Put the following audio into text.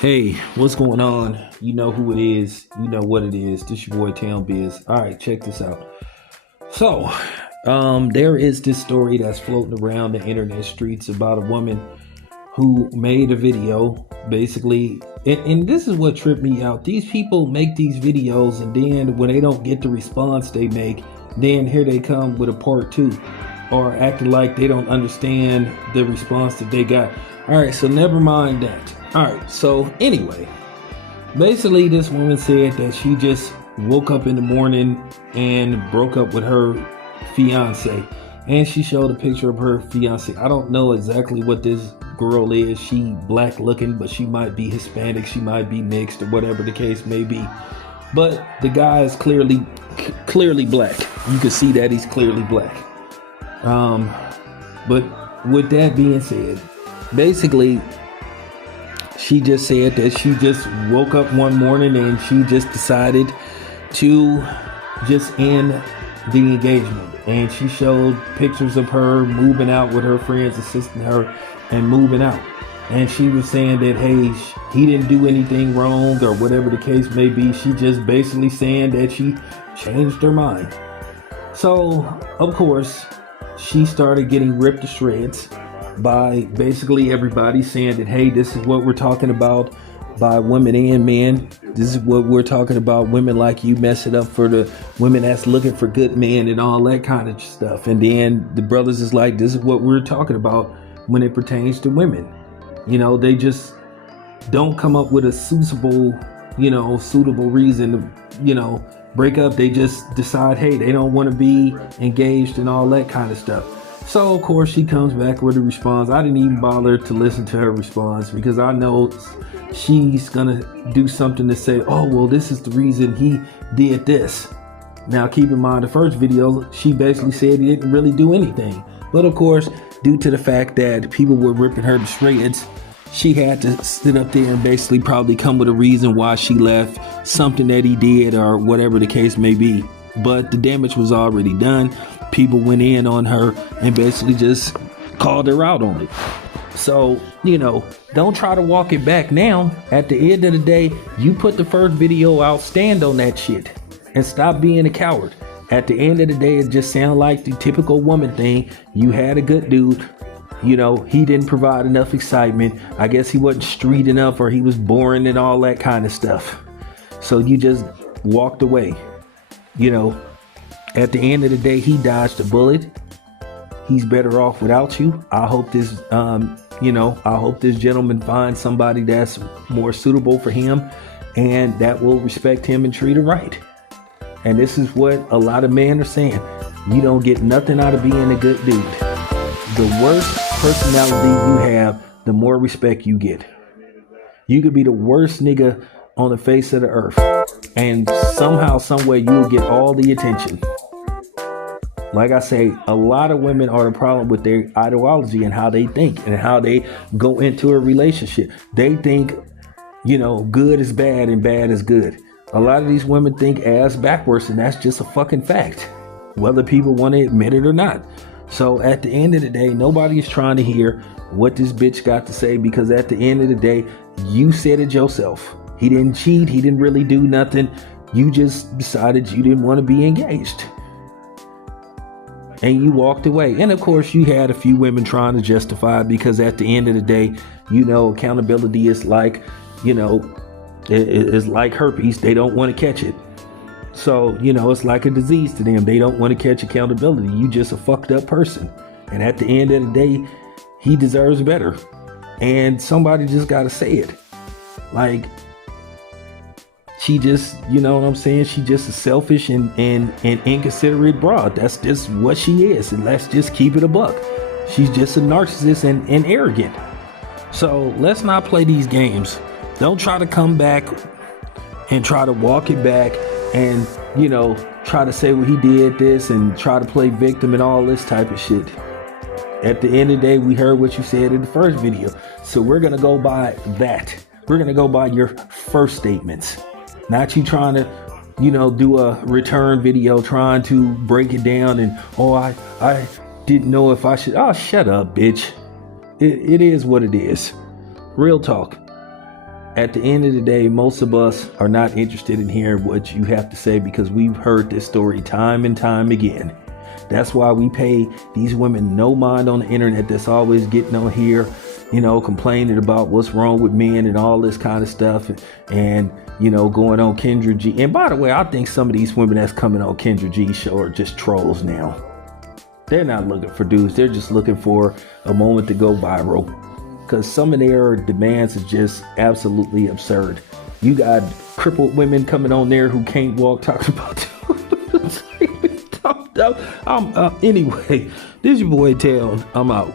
Hey, what's going on? You know who it is. You know what it is. This your boy Town Biz. All right, check this out. So, there is this story that's floating around the internet streets about a woman who made a video, basically, and this is what tripped me out. These people make these videos, and then when they don't get the response they make, then here they come with a part two, or acting like they don't understand the response that they got. All right, so never mind that. All right, so anyway, basically this woman said that she just woke up in the morning and broke up with her fiance, and she showed a picture of her fiance. I don't know exactly what this girl is. She black looking, but she might be Hispanic, she might be mixed, or whatever the case may be. But the guy is clearly black. You can see that he's clearly black. But with that being said, basically she just said that she just woke up one morning and she just decided to just end the engagement. And she showed pictures of her moving out with her friends, assisting her and moving out. And she was saying that, hey, he didn't do anything wrong or whatever the case may be. She just basically saying that she changed her mind. So, of course, she started getting ripped to shreds by basically everybody, saying that, hey, this is what we're talking about by women and men. This is what we're talking about. Women like you mess it up for the women that's looking for good men and all that kind of stuff. And then the brothers is like, this is what we're talking about when it pertains to women. You know, they just don't come up with a suitable reason to, break up. They just decide, hey, they don't want to be engaged and all that kind of stuff. So, of course, she comes back with a response. I didn't even bother to listen to her response because I know she's going to do something to say, oh, well, this is the reason he did this. Now, keep in mind, the first video, she basically said he didn't really do anything. But, of course, due to the fact that people were ripping her to shreds, she had to sit up there and basically probably come with a reason why she left, something that he did or whatever the case may be. But the damage was already done. People went in on her and basically just called her out on it. So, don't try to walk it back now. At the end of the day, you put the first video out, stand on that shit and stop being a coward. At the end of the day, it just sounds like the typical woman thing. You had a good dude. He didn't provide enough excitement. I guess he wasn't street enough, or he was boring and all that kind of stuff. So you just walked away. At the end of the day, he dodged a bullet. He's better off without you. I hope this, I hope this gentleman finds somebody that's more suitable for him and that will respect him and treat him right. And this is what a lot of men are saying. You don't get nothing out of being a good dude. The worse personality you have, the more respect you get. You could be the worst nigga on the face of the earth, and somehow, some way, you'll get all the attention. Like I say, a lot of women are the problem with their ideology and how they think and how they go into a relationship. They think, good is bad and bad is good. A lot of these women think ass backwards, and that's just a fucking fact, whether people want to admit it or not. So at the end of the day, nobody's trying to hear what this bitch got to say, because at the end of the day, you said it yourself. He didn't cheat. He didn't really do nothing. You just decided you didn't want to be engaged. And you walked away. And of course, you had a few women trying to justify it, because at the end of the day, accountability is like, it's like herpes. They don't want to catch it. So, it's like a disease to them. They don't want to catch accountability. You just a fucked up person. And at the end of the day, he deserves better. And somebody just got to say it. Like, she just, you know what I'm saying? She just a selfish and inconsiderate broad. That's just what she is. And let's just keep it a buck. She's just a narcissist and arrogant. So let's not play these games. Don't try to come back and try to walk it back and, try to say, well, he did this, and try to play victim and all this type of shit. At the end of the day, we heard what you said in the first video. So we're going to go by that. We're going to go by your first statements. Not you trying to, do a return video, trying to break it down and, I didn't know if I should. Oh, shut up, bitch. It is what it is. Real talk. at the end of the day, most of us are not interested in hearing what you have to say because we've heard this story time and time again. That's why we pay these women no mind on the internet that's always getting on here, complaining about what's wrong with men and all this kind of stuff. And going on Kendra G. And by the way, I think some of these women that's coming on Kendra G show are just trolls now. They're not looking for dudes. They're just looking for a moment to go viral. Because some of their demands is just absolutely absurd. You got crippled women coming on there who can't walk talking about anyway, this is your boy Tail. I'm out.